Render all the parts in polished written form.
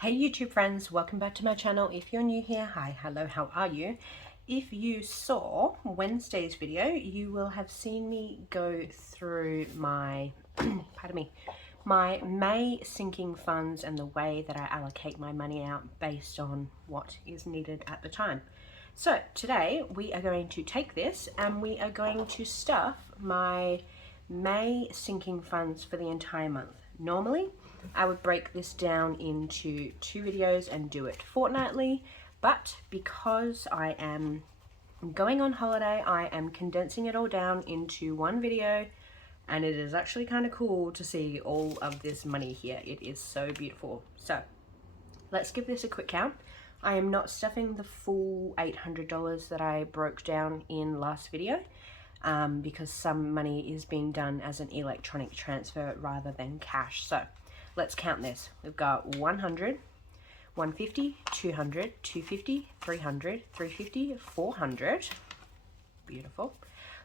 Hey YouTube friends, welcome back to my channel. If you're new here, hi, hello, how are you? If you saw Wednesday's video, you will have seen me go through my, pardon me, my May sinking funds and the way that I allocate my money out based on what is needed at the time. So today we are going to take this and we are going to stuff my May sinking funds for the entire month. Normally, I would break this down into 2 videos and do it fortnightly, but because I am going on holiday, I am condensing it all down into 1 video, and it is actually kind of cool to see all of this money here. It is so beautiful. So let's give this a quick count. I am not stuffing the full $800 that I broke down in last video, because some money is being done as an electronic transfer rather than cash. So let's count this. We've got 100, 150, 200, 250, 300, 350, 400. Beautiful.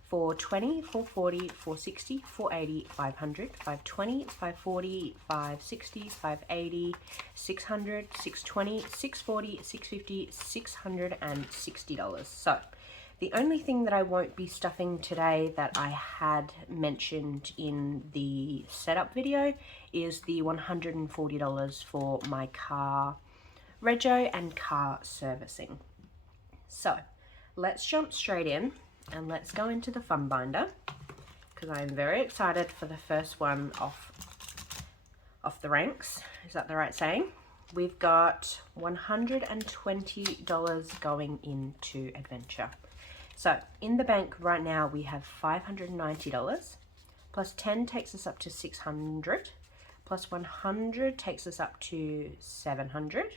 420, 440, 460, 480, 500, 520, 540, 560, 580, 600, 620, 640, 650, $660. So the only thing that I won't be stuffing today that I had mentioned in the setup video is the $140 for my car rego and car servicing. So let's jump straight in and let's go into the fund binder, because I'm very excited for the first one off the ranks. Is that the right saying? We've got $120 going into adventure. So in the bank right now we have $590, plus 10 takes us up to 600, plus 100 takes us up to 700,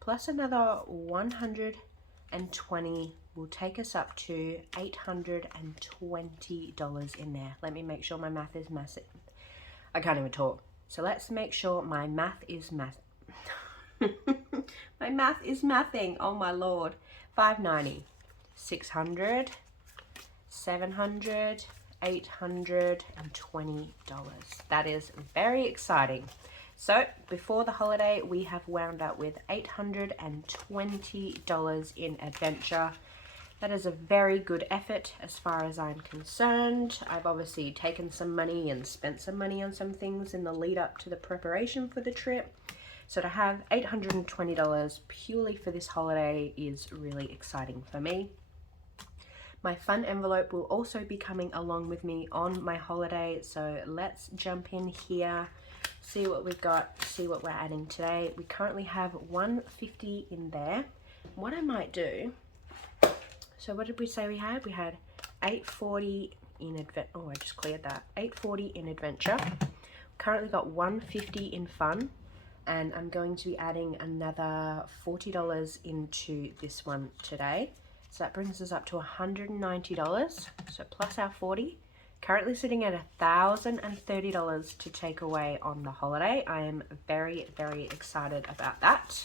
plus another 120 will take us up to $820 in there. Let me make sure my math is massive. I can't even talk. So let's make sure my math is math. My math is mathing. Oh my lord. 590. 600, 700, $820. That is very exciting. So before the holiday, we have wound up with $820 in adventure. That is a very good effort as far as I'm concerned. I've obviously taken some money and spent some money on some things in the lead up to the preparation for the trip. So to have $820 purely for this holiday is really exciting for me. My fun envelope will also be coming along with me on my holiday, so let's jump in here, see what we've got, see what we're adding today. We currently have $150 in there. What I might do, so what did we say we had? We had $840 in adventure. Oh, I just cleared that. $840 in adventure. Currently got $150 in fun, and I'm going to be adding another $40 into this one today. So that brings us up to $190, so plus our 40. Currently sitting at $1,030 to take away on the holiday. I am very, very excited about that.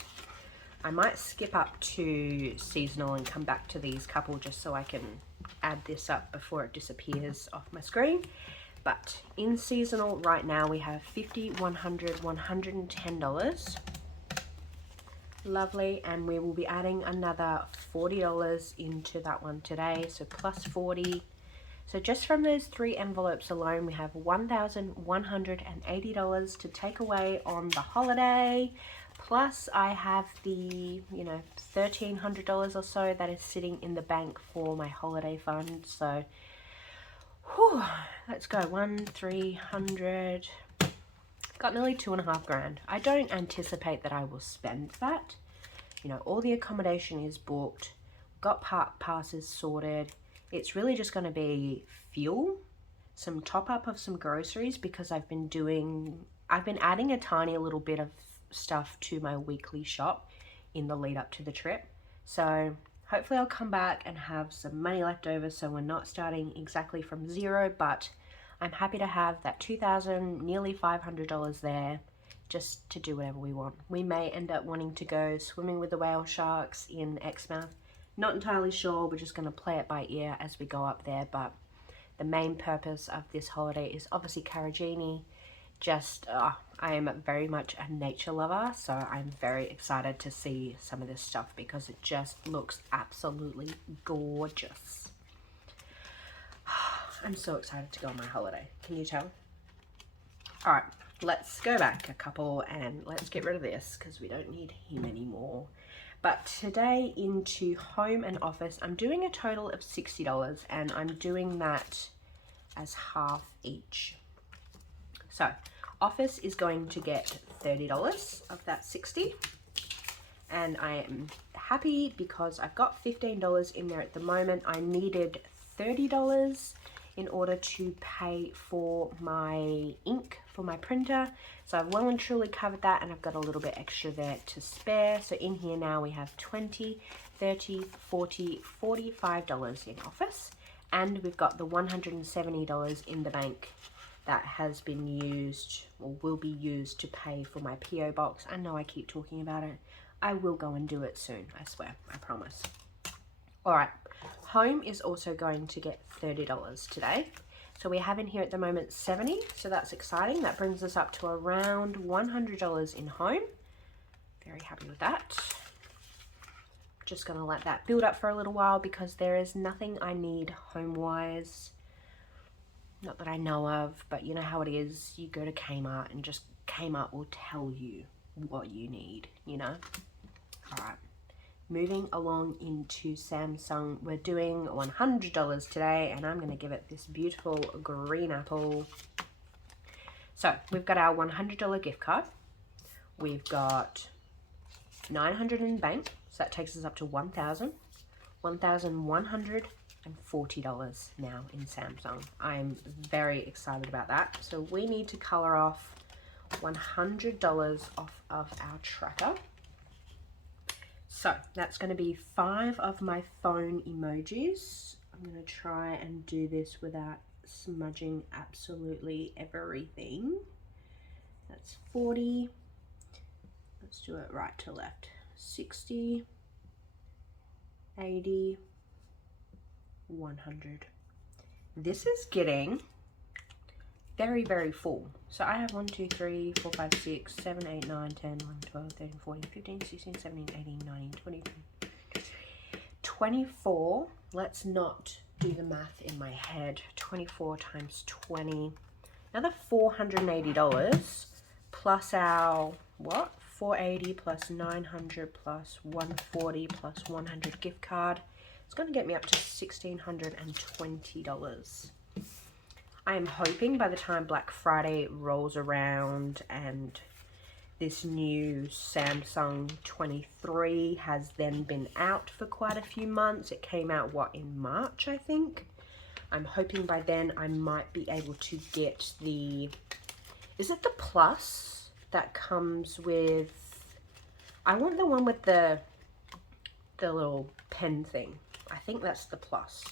I might skip up to seasonal and come back to these couple just so I can add this up before it disappears off my screen. But in seasonal right now we have $50, $100, $110. Lovely, and we will be adding another $40 into that one today, so plus 40. So just from those 3 envelopes alone, we have $1,180 to take away on the holiday. Plus I have the, $1,300 or so that is sitting in the bank for my holiday fund. So whew, let's go. 300. Got nearly $2.5 grand. I don't anticipate that I will spend that. All the accommodation is booked. Got park passes sorted. It's really just going to be fuel, some top up of some groceries, because I've been adding a tiny little bit of stuff to my weekly shop in the lead up to the trip. So hopefully I'll come back and have some money left over, so we're not starting exactly from zero, but I'm happy to have that $2,000, nearly $500 there, just to do whatever we want. We may end up wanting to go swimming with the whale sharks in Exmouth. Not entirely sure, we're just going to play it by ear as we go up there, but the main purpose of this holiday is obviously Carragini, just, I am very much a nature lover, so I'm very excited to see some of this stuff because it just looks absolutely gorgeous. I'm so excited to go on my holiday. Can you tell? All right, let's go back a couple and let's get rid of this because we don't need him anymore. But today into home and office, I'm doing a total of $60 and I'm doing that as half each. So office is going to get $30 of that 60, and I am happy because I've got $15 in there at the moment. I needed $30 in order to pay for my ink for my printer, so I've well and truly covered that, and I've got a little bit extra there to spare. So in here now we have $20, $30, $40, $45 in office, and we've got the $170 in the bank that has been used or will be used to pay for my PO box. I know I keep talking about it. I will go and do it soon, I swear, I promise. All right, home is also going to get $30 today. So we have in here at the moment 70, so that's exciting. That brings us up to around $100 in home. Very happy with that. Just gonna let that build up for a little while because there is nothing I need home-wise. Not that I know of, but you know how it is. You go to Kmart and just Kmart will tell you what you need, you know? All right, moving along into Samsung. We're doing $100 today, and I'm going to give it this beautiful green apple. So we've got our $100 gift card. We've got $900 in bank, so that takes us up to $1,000. $1,140 now in Samsung. I'm very excited about that. So we need to color off $100 off of our tracker. So that's going to be 5 of my phone emojis. I'm going to try and do this without smudging absolutely everything. That's 40. Let's do it right to left. 60, 80, 100. This is getting very, very full. So I have 1, 2, 3, 4, 5, 6, 7, 8, 9, 10, 11, 12, 13, 14, 15, 16, 17, 18, 19, 20, 24. Let's not do the math in my head. 24 times 20. Another $480 plus our, what? 480 plus 900 plus 140 plus 100 gift card. It's going to get me up to $1,620. I am hoping by the time Black Friday rolls around and this new Samsung 23 has then been out for quite a few months. It came out, what, in March, I think? I'm hoping by then I might be able to get the, is it the Plus that comes with, I want the one with the little pen thing. I think that's the Plus.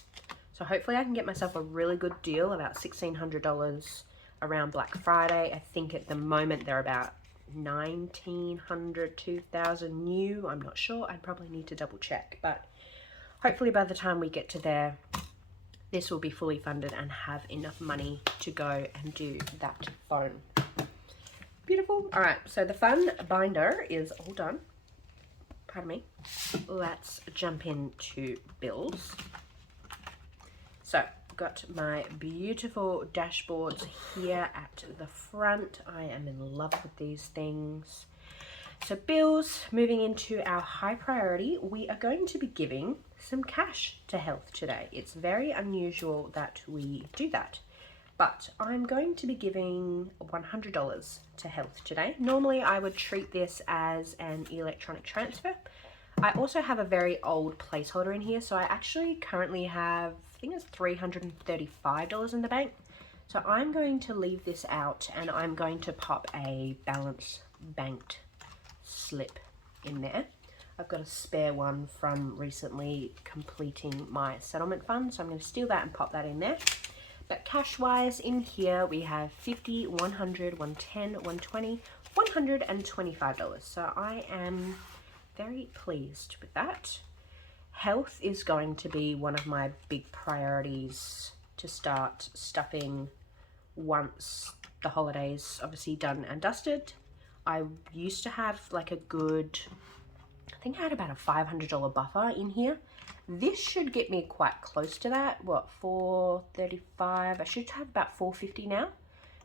So hopefully I can get myself a really good deal, about $1,600 around Black Friday. I think at the moment they're about $1,900, $2,000 new. I'm not sure. I'd probably need to double check. But hopefully by the time we get to there, this will be fully funded and have enough money to go and do that phone. Beautiful. All right, so the fun binder is all done. Pardon me. Let's jump into bills. So, got my beautiful dashboards here at the front. I am in love with these things. So bills, moving into our high priority, we are going to be giving some cash to health today. It's very unusual that we do that, but I'm going to be giving $100 to health today. Normally I would treat this as an electronic transfer. I also have a very old placeholder in here, so I actually currently have, I think it's $335 in the bank. So I'm going to leave this out and I'm going to pop a balance banked slip in there. I've got a spare one from recently completing my settlement fund, so I'm going to steal that and pop that in there. But cash wise in here we have $50, $100, $110, $120, $125. So I am very pleased with that. Health is going to be one of my big priorities to start stuffing once the holidays obviously done and dusted. I used to have like a good, I think I had about a $500 buffer in here. This should get me quite close to that. What, $435? I should have about $450 now.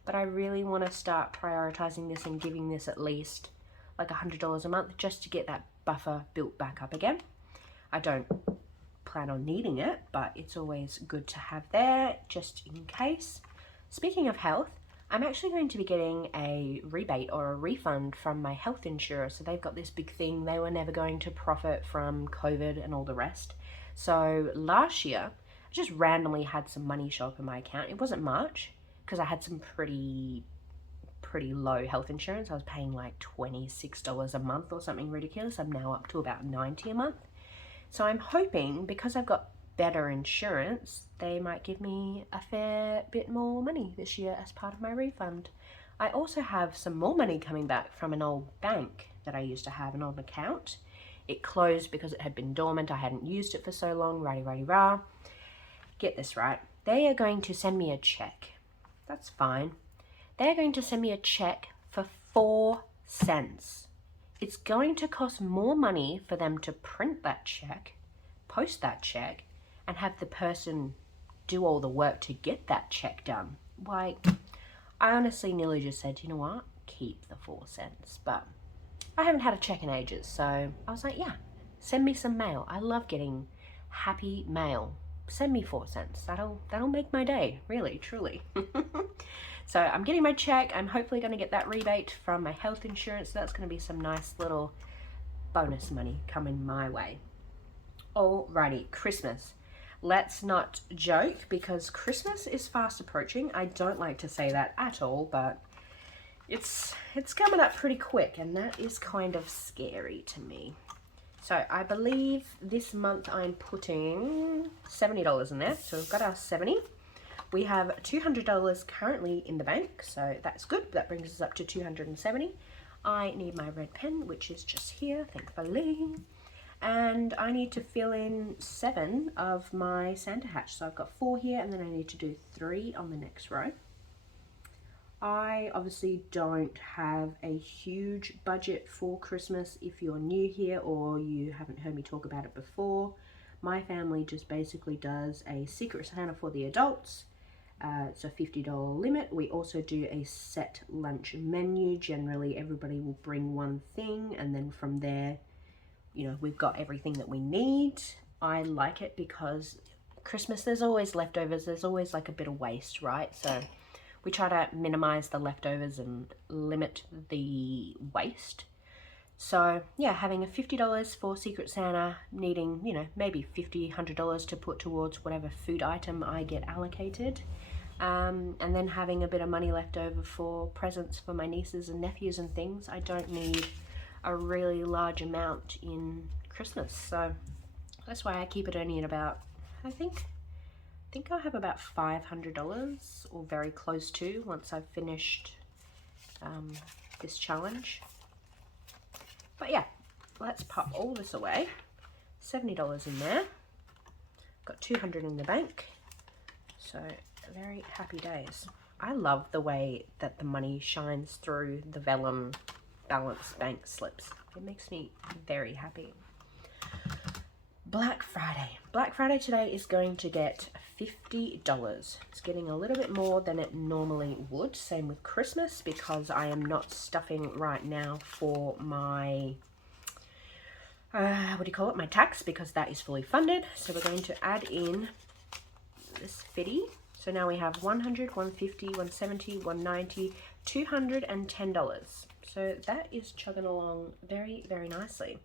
But I really want to start prioritizing this and giving this at least like $100 a month just to get that buffer built back up again. I don't plan on needing it, but it's always good to have there just in case. Speaking of health, I'm actually going to be getting a rebate or a refund from my health insurer. So they've got this big thing. They were never going to profit from COVID and all the rest. So last year, I just randomly had some money show up in my account. It wasn't much because I had some pretty low health insurance. I was paying like $26 a month or something ridiculous. I'm now up to about $90 a month. So I'm hoping, because I've got better insurance, they might give me a fair bit more money this year as part of my refund. I also have some more money coming back from an old bank that I used to have, an old account. It closed because it had been dormant. I hadn't used it for so long. Rah. Get this right. They are going to send me a check. That's fine. They're going to send me a check for 4 cents. It's going to cost more money for them to print that check, post that check, and have the person do all the work to get that check done. Like, I honestly nearly just said, you know what, keep the 4 cents. But I haven't had a check in ages, so I was like, yeah, send me some mail. I love getting happy mail. Send me 4 cents. That'll make my day, really, truly. So I'm getting my check. I'm hopefully going to get that rebate from my health insurance. That's going to be some nice little bonus money coming my way. Alrighty, Christmas. Let's not joke because Christmas is fast approaching. I don't like to say that at all, but it's coming up pretty quick, and that is kind of scary to me. So I believe this month I'm putting $70 in there. So we've got our 70. We have $200 currently in the bank, so that's good. That brings us up to $270. I need my red pen, which is just here, thankfully. And I need to fill in 7 of my Santa hats. So I've got 4 here, and then I need to do 3 on the next row. I obviously don't have a huge budget for Christmas. If you're new here or you haven't heard me talk about it before, my family just basically does a Secret Santa for the adults. It's a $50 limit. We also do a set lunch menu. Generally, everybody will bring one thing, and then from there, you know, we've got everything that we need. I like it because Christmas, there's always leftovers. There's always like a bit of waste, right? So we try to minimize the leftovers and limit the waste. So yeah, having a $50 for Secret Santa, needing, you know, maybe $50, $100 to put towards whatever food item I get allocated. And then having a bit of money left over for presents for my nieces and nephews and things. I don't need a really large amount in Christmas. So that's why I keep it only at about, I think I'll have about $500 or very close to once I've finished this challenge. But yeah, let's pop all this away. $70 in there. Got $200 in the bank. So very happy days. I love the way that the money shines through the vellum balance bank slips. It makes me very happy. Black Friday. Black Friday today is going to get $50. It's getting a little bit more than it normally would. Same with Christmas, because I am not stuffing right now for my my tax, because that is fully funded. So we're going to add in this 50. So now we have $100, $150, $170, $190, $210. So that is chugging along very, very nicely.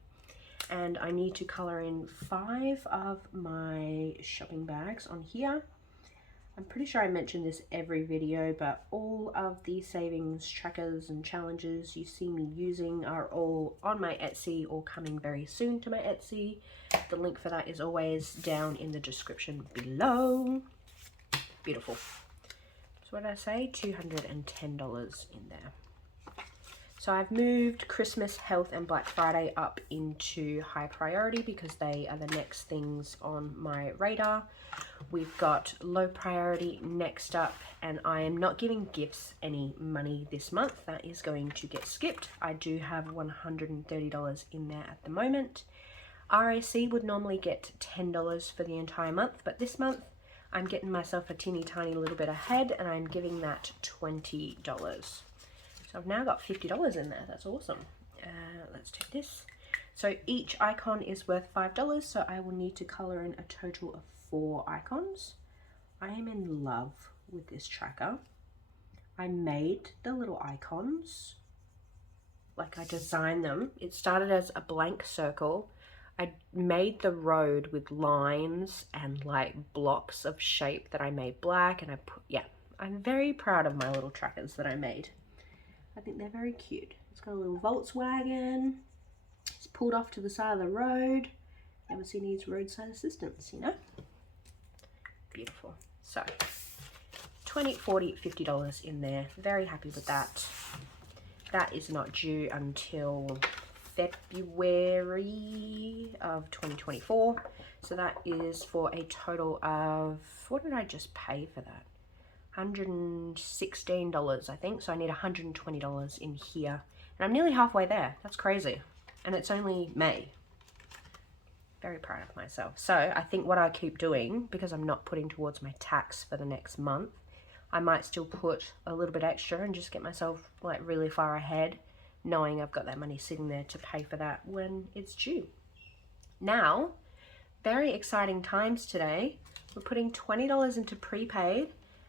And I need to color in 5 of my shopping bags on here. I'm pretty sure I mention this every video, but all of the savings trackers and challenges you see me using are all on my Etsy or coming very soon to my Etsy. The link for that is always down in the description below. Beautiful. So what did I say? $210 in there. So I've moved Christmas, health and Black Friday up into high priority because they are the next things on my radar. We've got low priority next up, and I am not giving gifts any money this month. That is going to get skipped. I do have $130 in there at the moment. RAC would normally get $10 for the entire month, but this month I'm getting myself a teeny tiny little bit ahead and I'm giving that $20. So I've now got $50 in there. That's awesome. Let's take this. So each icon is worth $5, so I will need to color in a total of 4 icons. I am in love with this tracker. I made the little icons, like I designed them. It started as a blank circle. I made the road with lines and like blocks of shape that I made black, and I'm very proud of my little trackers that I made. I think they're very cute. It's got a little Volkswagen. It's pulled off to the side of the road. Obviously needs roadside assistance, you know? Beautiful. So, $20, $40, $50 in there. Very happy with that. That is not due until February of 2024. So that is for a total of, what did I just pay for that? $116, I think. So I need $120 in here. And I'm nearly halfway there. That's crazy. And it's only May. Very proud of myself. So I think what I keep doing, because I'm not putting towards my tax for the next month, I might still put a little bit extra and just get myself like really far ahead, knowing I've got that money sitting there to pay for that when it's due. Now, very exciting times today. We're putting $20 into prepaid,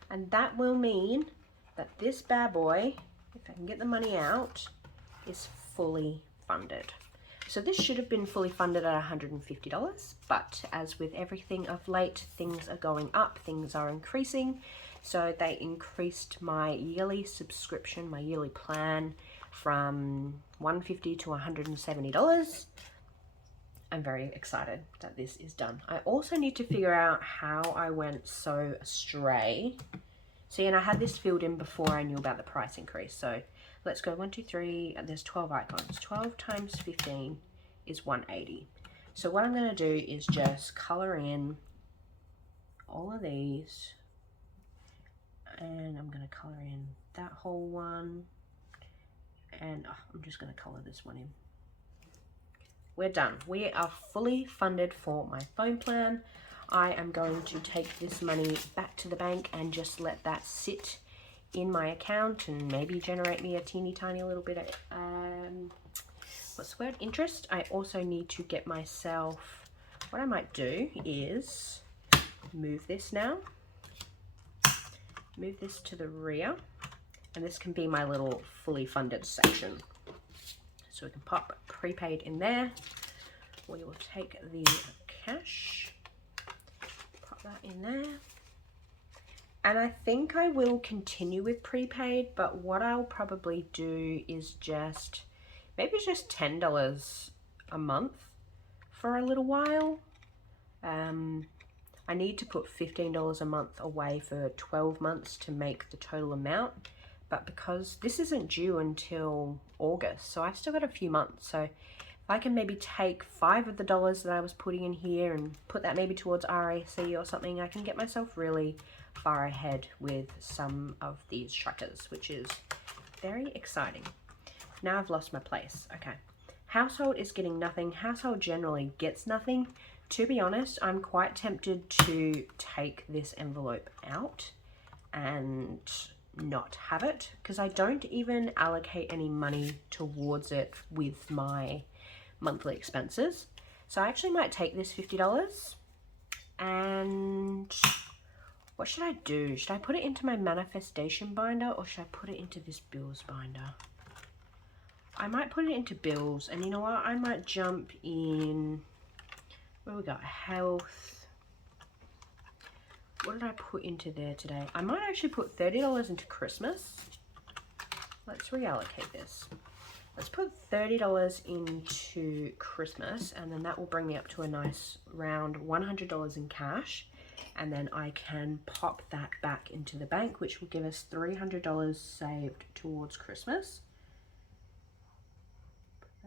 and that will mean that this bad boy, if I can get the money out, is fully funded. So this should have been fully funded at $150, but as with everything of late, things are going up, things are increasing. So they increased my yearly subscription, my yearly plan, from $150 to $170. I'm very excited that this is done. I also need to figure out how I went so astray. See, and I had this filled in before I knew about the price increase. So let's go 1, 2, 3, and there's 12 icons. 12 times 15 is 180. So what I'm going to do is just color in all of these, and I'm going to color in that whole one, and I'm just going to color this one in. We're done. We are fully funded for my phone plan. I am going to take this money back to the bank and just let that sit in my account and maybe generate me a teeny tiny little bit of what's the word, interest. I also need to get myself, what I might do is move this now, move this to the rear, and this can be my little fully funded section. So we can pop prepaid in there. We will take the cash, pop that in there. And I think I will continue with prepaid, but what I'll probably do is just, maybe just $10 a month for a little while. I need to put $15 a month away for 12 months to make the total amount. But because this isn't due until August, so I've still got a few months. So if I can maybe take $5 of the dollars that I was putting in here and put that maybe towards RAC or something, I can get myself really far ahead with some of these trackers, which is very exciting. Now I've lost my place. Okay. Household is getting nothing. Household generally gets nothing. To be honest, I'm quite tempted to take this envelope out and not have it, because I don't even allocate any money towards it with my monthly expenses. So I actually might take this $50, and what should I do? Should I put it into my manifestation binder, or should I put it into this bills binder? I might put it into bills, and you know what? I might jump in, where we got health. What did I put into there today? I might actually put $30 into Christmas. Let's reallocate this. Let's put $30 into Christmas, and then that will bring me up to a nice round $100 in cash. And then I can pop that back into the bank, which will give us $300 saved towards Christmas.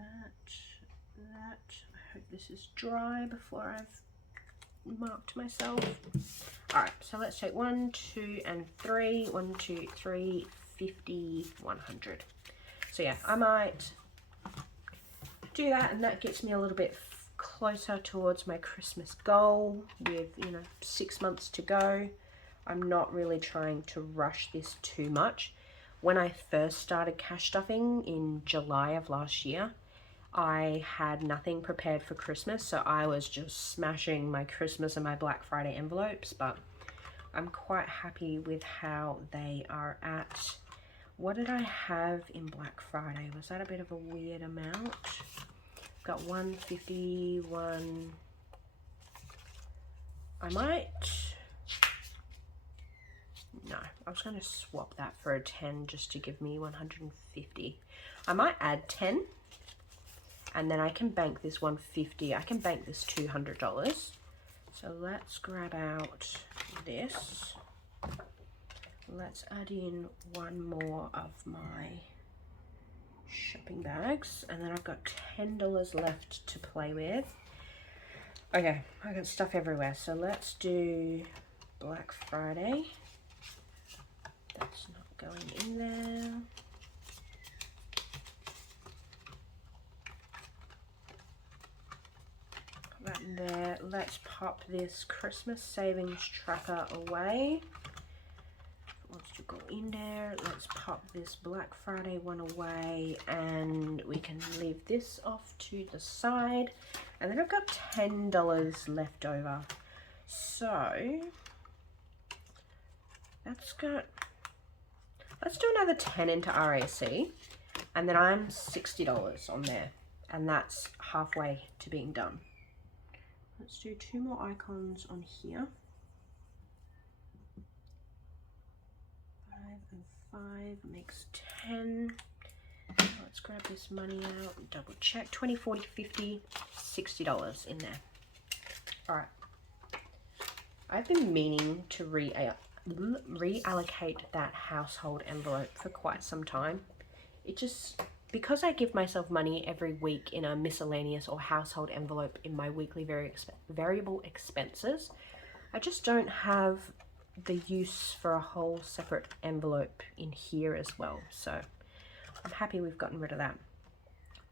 I hope this is dry before I've marked myself. All right, so let's take 1, 2, and 3. 1, 2, 3, 50, 100. So yeah, I might do that, and that gets me a little bit closer towards my Christmas goal with, 6 months to go. I'm not really trying to rush this too much. When I first started cash stuffing in July of last year, I had nothing prepared for Christmas, so I was just smashing my Christmas and my Black Friday envelopes, but I'm quite happy with how they are at. What did I have in Black Friday? Was that a bit of a weird amount? Got 151. No, I was going to swap that for a 10 just to give me 150. I might add 10, and then I can bank this 150. I can bank this $200. So let's grab out this. Let's add in one more of my shopping bags, and then I've got $10 left to play with. Okay, I got stuff everywhere, so let's do Black Friday. That's not going in there. Put that in there. Let's pop this Christmas savings tracker away. Wants to go in there. Let's pop this Black Friday one away, and we can leave this off to the side. And then I've got $10 left over, so let's do another 10 into RAC, and then I'm $60 on there, and that's halfway to being done. Let's do 2 more icons on here. 5 makes 10. Let's grab this money out and double check. 20, 40, 50, $60 in there. All right. I've been meaning to reallocate that household envelope for quite some time. It just, because I give myself money every week in a miscellaneous or household envelope in my weekly variable expenses, I just don't have the use for a whole separate envelope in here as well. So I'm happy we've gotten rid of that.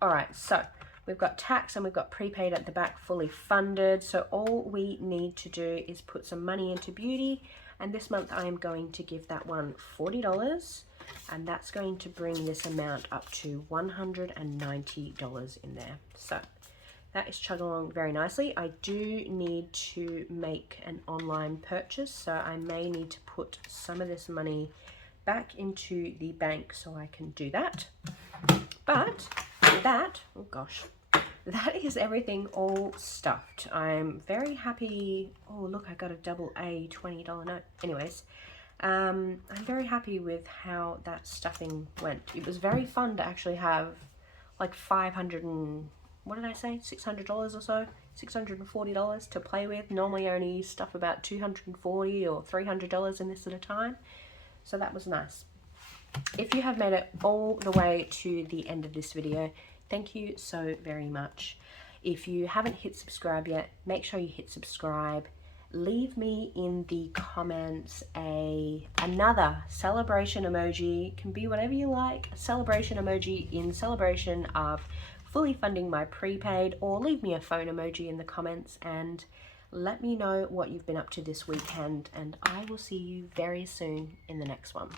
All right, so we've got tax and we've got prepaid at the back fully funded. So all we need to do is put some money into beauty. And this month I am going to give that one $40. And that's going to bring this amount up to $190 in there. So that is chugging along very nicely. I do need to make an online purchase, so I may need to put some of this money back into the bank so I can do that. But that, oh gosh, that is everything all stuffed. I'm very happy. Oh, look, I got a double A $20 note. Anyways, I'm very happy with how that stuffing went. It was very fun to actually have like what did I say, $600 or so, $640 to play with. Normally I only stuff about $240 or $300 in this at a time, so that was nice. If you have made it all the way to the end of this video, thank you so very much. If you haven't hit subscribe yet, make sure you hit subscribe. Leave me in the comments another celebration emoji. It can be whatever you like. A celebration emoji in celebration of fully funding my prepaid, or leave me a phone emoji in the comments and let me know what you've been up to this weekend, and I will see you very soon in the next one.